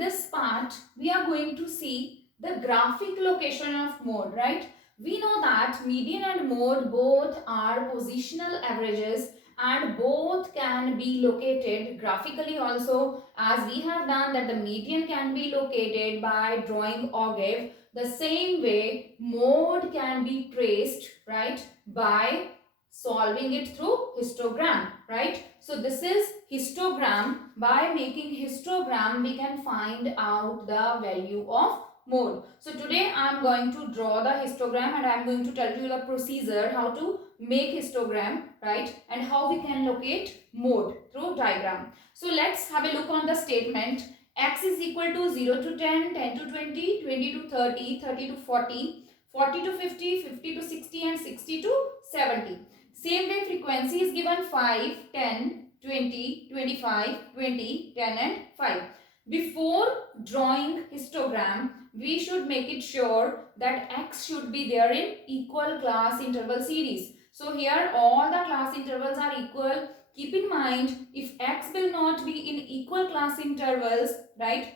this part, we are going to see the graphic location of mode, right? We know that median and mode both are positional averages and both can be located graphically also, as we have done that the median can be located by drawing ogive. The same way mode can be traced, right, by solving it through histogram, right? So this is histogram. By making histogram we can find out the value of mode. So today I am going to draw the histogram and I am going to tell you the procedure how to make histogram, right, and how we can locate mode through diagram. So let's have a look on the statement. X is equal to 0 to 10, 10 to 20, 20 to 30, 30 to 40, 40 to 50, 50 to 60 and 60 to 70. Same way frequency is given 5, 10, 20, 25, 20, 10 and 5. Before drawing histogram, we should make it sure that X should be there in equal class interval series. So here all the class intervals are equal. Keep in mind, if X will not be in equal class intervals, right,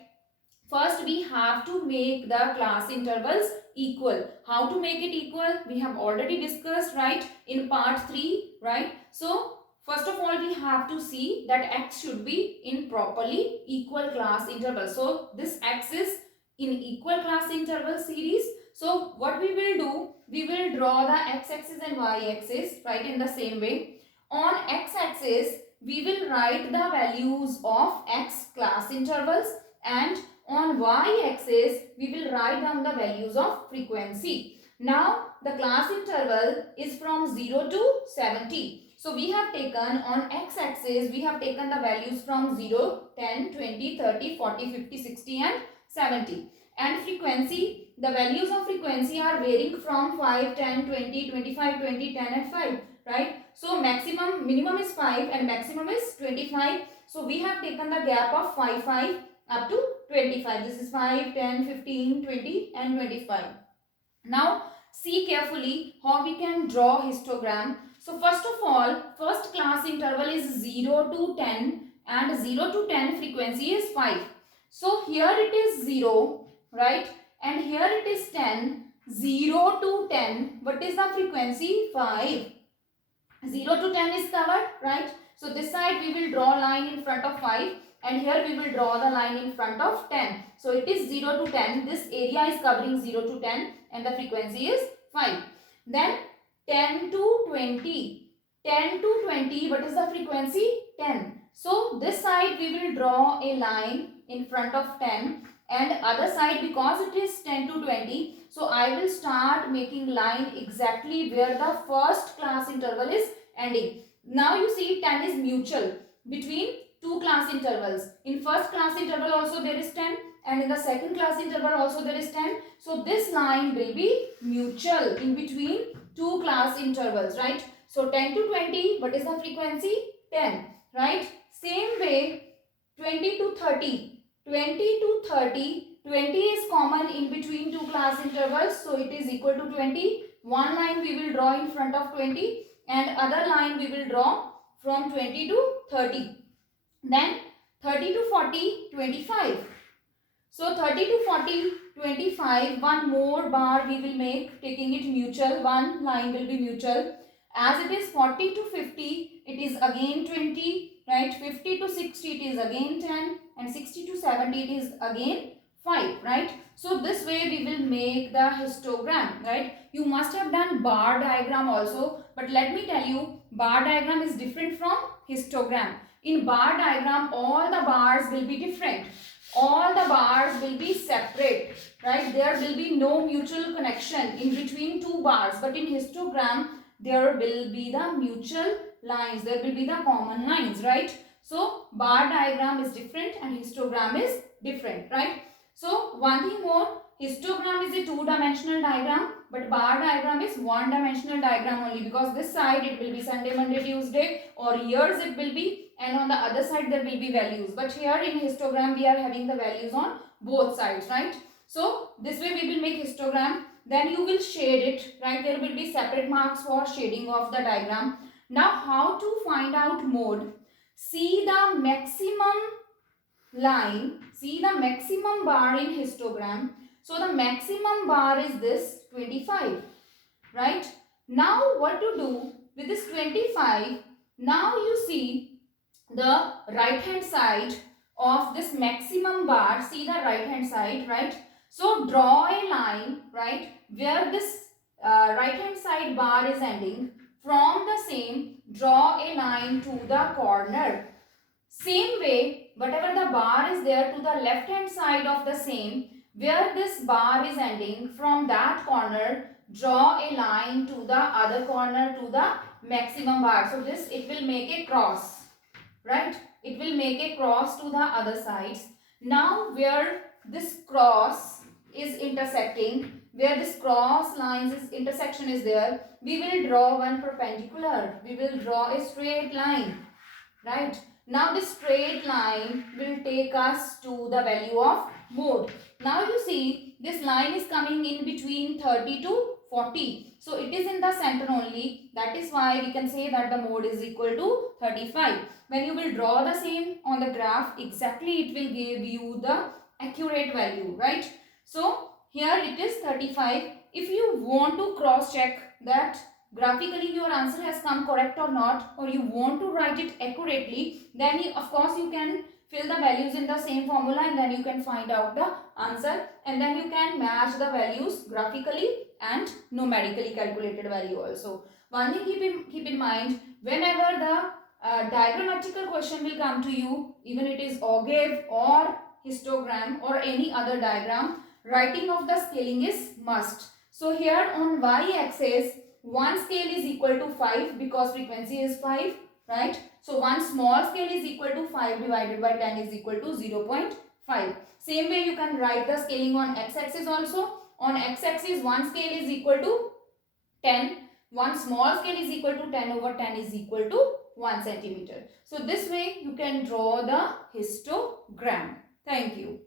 first we have to make the class intervals equal. How to make it equal? We have already discussed, right, in part 3, right? So first of all we have to see that X should be in properly equal class interval. So this X is in equal class interval series. So what we will do, we will draw the x-axis and y-axis, right, in the same way. On x-axis we will write the values of X class intervals, and on y-axis we will write down the values of frequency. Now the class interval is from 0 to 70. So we have taken on x-axis, we have taken the values from 0, 10, 20, 30, 40, 50, 60 and 70. And frequency, the values of frequency are varying from 5, 10, 20, 25, 20, 10 and 5, right? So minimum is 5 and maximum is 25. So we have taken the gap of 5, 5 up to 25. This is 5, 10, 15, 20 and 25. Now see carefully how we can draw histogram. So first of all, first class interval is 0 to 10 and 0 to 10 frequency is 5. So here it is 0, right, and here it is 10. 0 to 10, what is the frequency? 5. 0 to 10 is covered, right? So this side we will draw line in front of 5 and here we will draw the line in front of 10. So it is 0 to 10. This area is covering 0 to 10 and the frequency is 5. Then 10 to 20. 10 to 20, what is the frequency? 10. So this side we will draw a line in front of 10 and other side, because it is 10 to 20, so I will start making line exactly where the first class interval is ending. Now you see 10 is mutual between two class intervals. In first class interval also there is 10 and in the second class interval also there is 10. So this line will be mutual in between two class intervals, right? So 10 to 20, what is the frequency? 10, right? Same way 20 to 30. 20 to 30, 20 is common in between two class intervals, so it is equal to 20. One line we will draw in front of 20 and other line we will draw from 20 to 30. Then 30 to 40, 25. So 30 to 40, 25, one more bar we will make, taking it mutual, one line will be mutual. As it is 40 to 50, it is again 20, right? 50 to 60, it is again 10 and 60 to 70, it is again 5, right? So this way we will make the histogram, right? You must have done bar diagram also, but let me tell you, bar diagram is different from histogram. In bar diagram, all the bars will be different. All the bars will be separate, right? There will be no mutual connection in between two bars, but in histogram, there will be the mutual lines, there will be the common lines, right? So bar diagram is different and histogram is different, right? So one thing more, histogram is a two-dimensional diagram, but bar diagram is one-dimensional diagram only, because this side it will be Sunday, Monday, Tuesday, or years it will be, and on the other side there will be values. But here in histogram we are having the values on both sides, right? So this way we will make histogram. Then you will shade it, right? There will be separate marks for shading of the diagram. Now how to find out mode? See the maximum line, see the maximum bar in histogram. So the maximum bar is this 25, right? Now what to do with this 25? Now you see the right hand side of this maximum bar. See the right hand side, right? So draw a line, right, where this right hand side bar is ending. From the same, draw a line to the corner. Same way, whatever the bar is there to the left hand side of the same, where this bar is ending, from that corner, draw a line to the other corner to the maximum bar. So this, it will make a cross, right? It will make a cross to the other sides. Now where this cross is intersecting, where this cross lines is intersection is there, we will draw one perpendicular. We will draw a straight line, right? Now this straight line will take us to the value of mode. Now you see this line is coming in between 30 to 40. So it is in the center only. That is why we can say that the mode is equal to 35. When you will draw the same on the graph, exactly it will give you the accurate value, right? So here it is 35. If you want to cross check that graphically your answer has come correct or not, or you want to write it accurately, then of course you can fill the values in the same formula and then you can find out the answer, and then you can match the values graphically and numerically calculated value also. One thing keep in mind, whenever the diagrammatical question will come to you, even it is ogive or histogram or any other diagram, writing of the scaling is must. So here on y-axis, one scale is equal to 5 because frequency is 5, right? So one small scale is equal to 5 divided by 10 is equal to 0.5. Same way you can write the scaling on x-axis also. On x-axis, one scale is equal to 10. One small scale is equal to 10 over 10 is equal to 1 centimeter. So this way you can draw the histogram. Thank you.